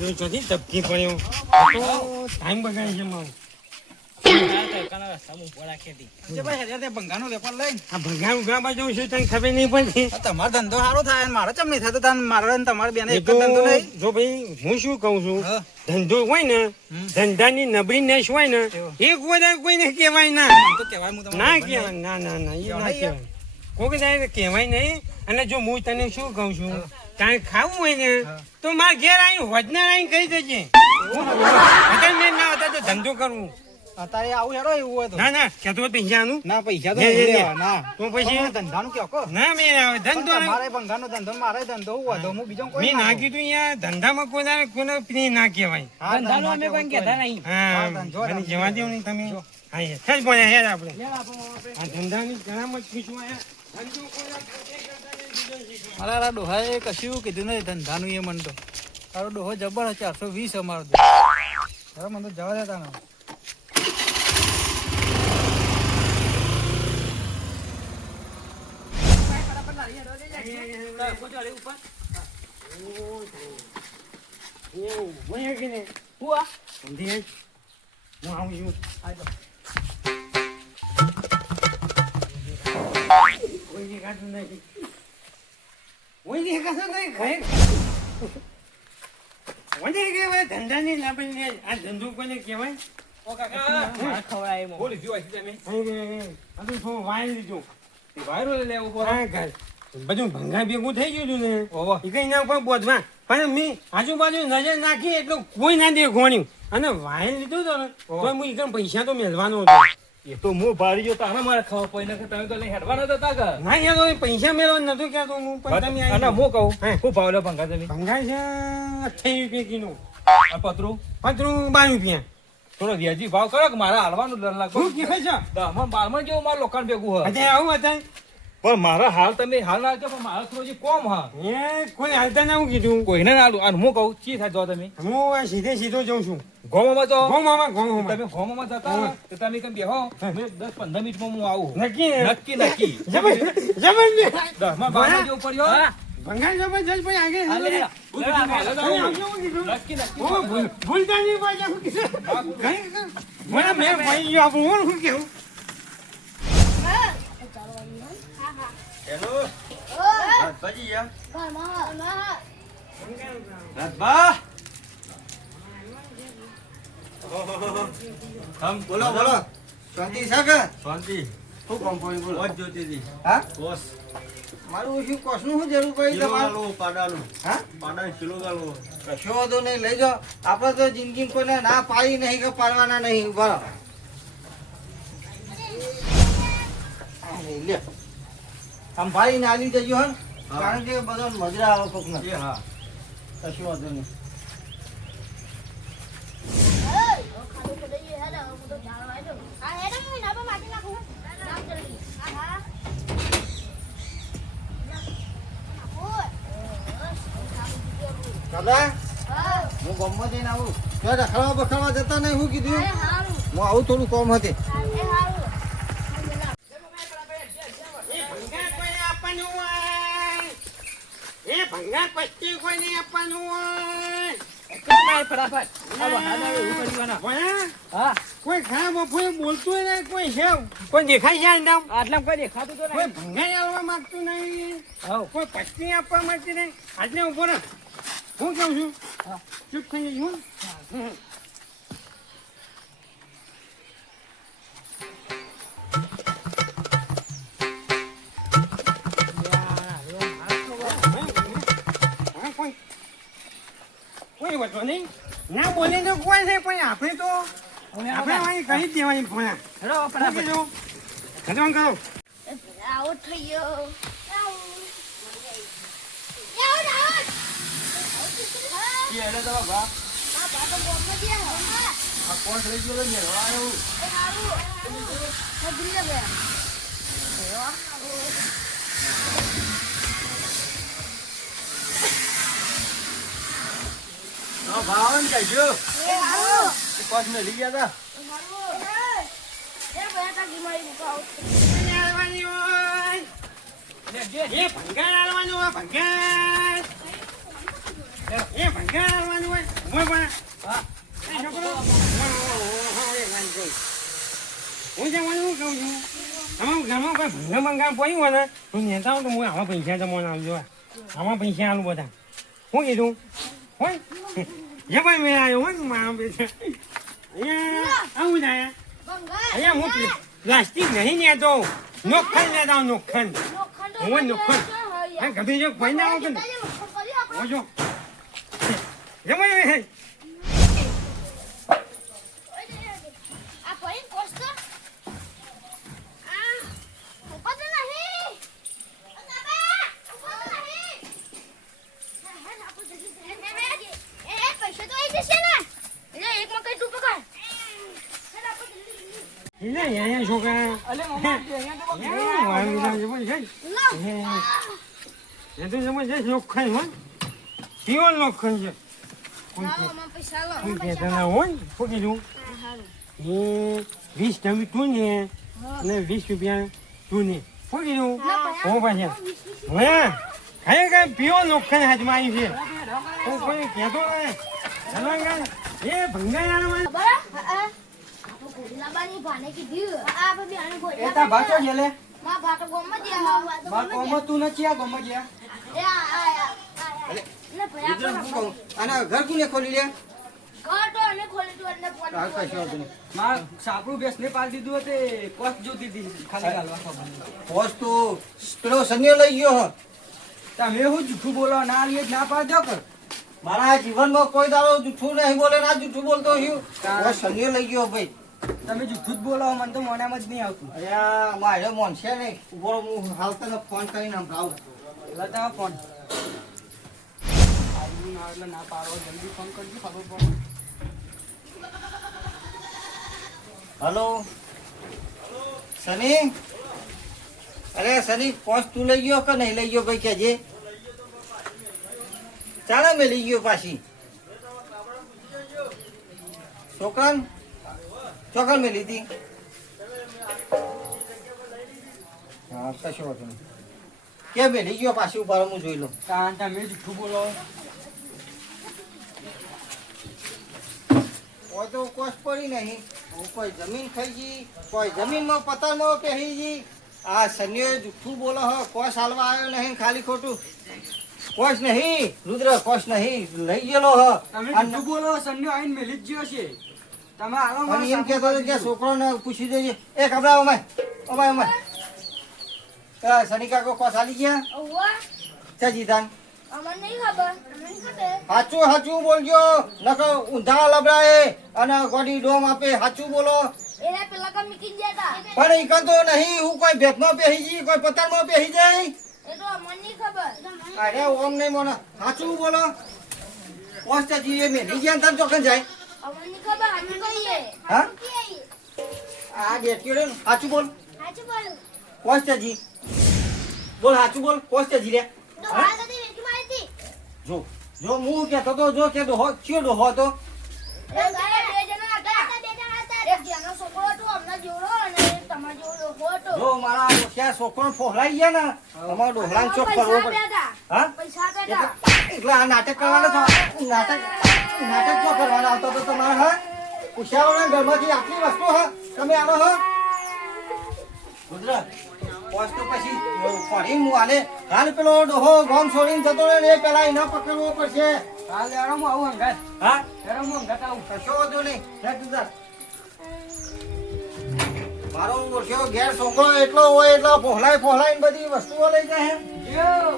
પેલો ચોથી ધબકી પડ્યો તો ટાઈમ બગાડે છે મારો. ભંગા ઉઘા બાજુ શું તને ખબર નહીં પડતી? તમારો ધંધો સારો થાય મારે ચમ નહીં થતો મારે તમારે બેને એ એક જ તો ધંધો નહીં. જો ભાઈ હું શું કહું છું, હા. ધંધો હોય ને ધંધાની નબળી નેશ હોય ને એક વધારે કોઈને કહેવાય ના. આમ તો કહેવાય હું તમારો ના ભાઈ કહેવાય, ના ના ના એ ના કહેવાય. કોઈ કદાચ કહેવાય નહીં. અને જો હું તને શું કહું છું, તારે ખાવું હોય ને તો મારા ઘેર આવીને હોજના આવીને કહી દેજે. અગર મેં ના હતા તો ધંધો કરવું. અત્યારે આવું હેરો એવું હોય તો ના ના કહેતો પૈસાનું ના પૈસા તો લે, લે, નહીં લે. લેવા, ના તો પછી પણ ધંધાનું કયો કો ના મેં આવે ધંધો નહીં. મારે ભંગાનો ધંધો મારે ધંધો હોય તો હું બીજો કોઈ મેં ના કીધું યાર ધંધામાં કોઈને પ્રિય ના કહેવાય. ધંધાનો અમે કોઈ કહેતા નહીં. હા ધંધો મને જવા દેવું નહીં તમે. હા યાર ચાલ બોલ્યા યાર આપણે આ ધંધાની કરામત પૂછવા યાર. ધંધો કોઈના પોતે કરતા નહીં, બીજો શીખવા. મારા ડોહાએ કશું કીધું નહીં ધંધાનું એ મન તો તારો ડોહો જબર 420 અમારો તો હવે મને તો જવા દેતા ને એવું બોલ્યા કે નહીં? સમજી જાય? હું આવું છું. કોઈ દેખાતું નથી. કોઈ દેખાતું નહીં. ઘરે કોને કહેવાય ધંધાની લાભની? આ ધંધો કોને કહેવાય? આ તો થોડું વાય લીધું. હા, ઘર. બધું ભંગા ભેગું થઈ ગયું હતું ને એ કઈ ના ઉપર બોધવા પણ મેં આજુબાજુ નજર નાખી એટલે કોઈ ના દેખોણ્યું અને વાયર લીધું તો ને તો હું એકદમ પૈસા તો મેળવાનો હતો. એ તો હું ભારી ગયો તારા મારે ખાવા પડી ને તમે તો લઈ હેડવાના તો તા કર ના યાર તો પૈસા મેળવવાનું નતું કહેતો હું પણ તમે અને આવી હું કહું હે. હું ભાવ લે ભંગા તમે ભંગા છે 28 રૂપિયા કિલો, આ પતરું પતરું 12 રૂપિયા. થોડો વ્યાજી ભાવ કરો કે મારે હાલવાનું ડર લાગો શું કહે છે? 10-12 જેવું મારે લોકોને ભેગું હોય અત્યારે આવું હતા પણ મારા હાલ તમે હાલ ના આવજો પણ મારે થોડું હજી કોમ હા એ કોઈ હાલતા ના હું કીધું કોઈને ના આલું અને હું કહું ચી થાય જો તમે હું આ સીધો જઉં છું ગોમાં તો ગોમામાં તમે ગોમાં જતા હોય તો તમે કેમ બેહો 10-15 મિનિટમાં હું આવું નક્કી નક્કી જબરજસ્ત 10-12 જેવું પડ્યો ભંગાર જબરજસ્ત ભાઈ આગળ હાલે લે. તમે આવજો હું કીધું. નક્કી ઓ, ભૂલતા નહીં પાછા હું કીધું. મને મેં ભાઈ ગયો આપણું હું કેવું. હેલો રાજભાજી યાર રાજભા હમ બોલો બોલો શાંતિ છે કે શાંતિ શું કંપની બોલો વોચ જોતી હતી હા બોસ મારું શું કોસનું શું જરૂર પડી તમારું પાડાનું હા પાડાનું કિલો ગાલો કશો વાંધો નહીં લઈ જાઓ આપણે તો જિંદગી કોઈને ના પાડી નહીં કે પાડવાના નહીં બરાબર લે આમ ભાઈ ને આવી જજો હે કારણ કે બધો મજરા આવે કોક ને હા કશું વાંધો નહીં દાદા હું ગામમાં જઈને આવું ત્યાં રખડવા બખડવા જતા નહીં હું કીધું હું આવું થોડું કોમ હતી એ ભંગાર પસ્તી કોઈ નહીં આપવાનું હોય. ભયા, કોઈ ખરાબ કોઈ બોલતું ને કોઈ છે કોઈ દેખાય છે આંદામ? આટલા કોઈ દેખાતું તો કોઈ ભંગાર આવવા માંગતું નહીં, કોઈ પસ્તી આપવા માંગતી નહીં. આજને ઉભો રહે. હું કહું છું ચૂપ થઈ જઈશ હું. કોઈ વાંધો નહીં ના બોલે તો કોઈ નહીં પણ આપણે તો આપણે અહીં કહી જ દેવાની ભણ્યા. ખતમ કરો. આઉટ થઈ ગયો ભાવન કહેજો પાંચ ને લઈ ગયા એ ભંગાર આલવાનું હોય ભંગાર. એ ભંગાર આલવાનું હોય ઓય પણ એ છોકરો હું જવાનું કહું છું આમાં ઘરમાં કોઈ ભંગા મંગા પડ્યું હોય ને હું નેતા તો હું આવા પૈસા તમને આવજો આવા પૈસા આલું બધા શું કીધું હોય જબર મેં આવ્યો હોય ને મારા પૈસા અહીંયા આવું થાય અહીંયા હું પ્લાસ્ટિક નહીં લેતો નોખંડ લેતા નોખંડ હું નોખંડ ગભી જો ભાઈ ના આવો કે જો જબર આ કોઈ કોસ્ટ આ ઉપર તો નહીં પૈસા તો આવી જશે ને એટલે એક મકઈ તું પકડ અહીંયા છોકરા અલે મમ્મા અહીંયા તો એ તો સમજ છે લોખંડ હોય પીવન લોખંડ છે પૈસા લો કોઈ કહેતા ના હોય શું કીધું એ 20 ટમી તું ને અને 20 રૂપિયા તું ને શું કીધું હો પાછા હવે ખાય કઈ પીવો લોખંડ હાથમાં આવી છે હું કોઈ કહેતો નહીં એ ભંગાઈ બરાબર લાબાની ભાને કીધું આ બધી આને કોઈ એ તા ભાચો છે લે માં ભાટો ગોમ જ આ બા કોમ તું નથી આ ગમ ગયા એ આ ને ભયા બીજું શું કહું? આના ઘર કોને ખોલી લે કાટો અને ખોલી તું એટલે ફોન આ કશો વાંધો નહીં. માર સાપડું બેસ ને પાલ દીધું તે કોસ જોતી હતી ખાલી ગાલવા ખબર પોસ તો પેલો સંયો લઈ ગયો હો. તમે હું જૂઠું બોલો ના લીએ ના પાડજો કર મારા જીવનમાં કોઈ દાડો જૂઠું નહીં બોલે ના જૂઠું બોલતો હું પોસ સંયો લઈ ગયો ભાઈ. તમે જૂઠું જ બોલો મને તો મોનામાં જ નહીં આવતું અરે મારે મોન છે નહીં ઉભો હું હાલ તને ફોન કરીને સંભળાવું. લતા ફોન આજનું ના એટલે ના પાડો જલ્દી ફોન કરજો ખબર પડે હલો સની અરે સની પોસ તું લઈ ગયો કે નહીં લઈ ગયો ભાઈ કેજે ચાલે મેં લઈ ગયો પાછી છોકરાને ચોકન મેં લીધી હા કશો વાંધો નહીં કે મેં લઈ ગયો પાછી ઉભા રહો, હું જોઈ લઉં. કારણ તમે જૂઠું બોલો કોઈ તો કોસ પડી નહીં કોઈ જમીન ખાઈ ગઈ કોઈ જમીનમાં પતરમાં પહેરી ગઈ આ સન્યો જુઠ્ઠું બોલો હો કોસ હાલવા આવ્યો નહીં ખાલી ખોટું કોસ નહીં રુદ્ર કોસ નહીં લઈ ગયેલો હ તમે જૂઠું બોલો સંડ્યો આઈને મેલી જ ગયો છે તમે આવો અને એમ કહેતો હતો કે છોકરોને પૂછી દેજે એ ખબર અમાય સની કાકો કોસ હાલી ગયા ઓવા છે જીતાન અમને નહીં ખબર અમને નહીં ખબર સાચું સાચું બોલજો નકર ઊંધા લબડાએ અને ગોડી ડોમ આપે સાચું બોલો એના પેલા કા મીકી ગયા હતા પણ ઈકન તો નહીં હું કોઈ ભેટમાં પહેરી જઈ કોઈ પતરમાં પહેરી જાય એ તો અમને નહીં ખબર અરે ઓમ નહીં મોને સાચું બોલો પોસ્ટજી એ મેં ગયા તાર ચોકન જાય અમને નહીં ખબર અમે કહીએ હા આ બેઠ્યો રે સાચું બોલ સાચું બોલું પોસ્ટજી બોલ સાચું બોલ પોસ્ટજી રે તો હાલ તો વેકી મારી હતી જો હું કહેતો તો જો કે ડોહો કયો ડોહો તો બે જણા હતા એક જેનો છોકરો હતો અમને જોડો અને એક તમારો જોડો હતો જો મારા ઓછા છોકરો ફોહલાઈ ગયા ને તમારો ડોહલાન ચોક કરવો પડે હા પૈસા બેટા એટલે આ નાટક કરવાનો છો નાટક જો કરવાનો આવતો તો તમારે હા ઉષાવાળા ઘરમાંથી આટલી વસ્તુ હા તમે આનો હા ગુજરાત પોસ્ટ પછી ફરી હું આને હાલ પેલો ડોહો ગોમ છોડીને જતો રહે ને એ પેલા એને પકડવો પડશે હાલ એરો હું આવું હંગાત હા એરો હું હંગાત આવું કશો વાંધો નહીં હે ગુજરાત મારો ઓળખ્યો ઘેર છોકરો એટલો હોય એટલો ફોહલાઈ બધી વસ્તુઓ લઈ જાય યો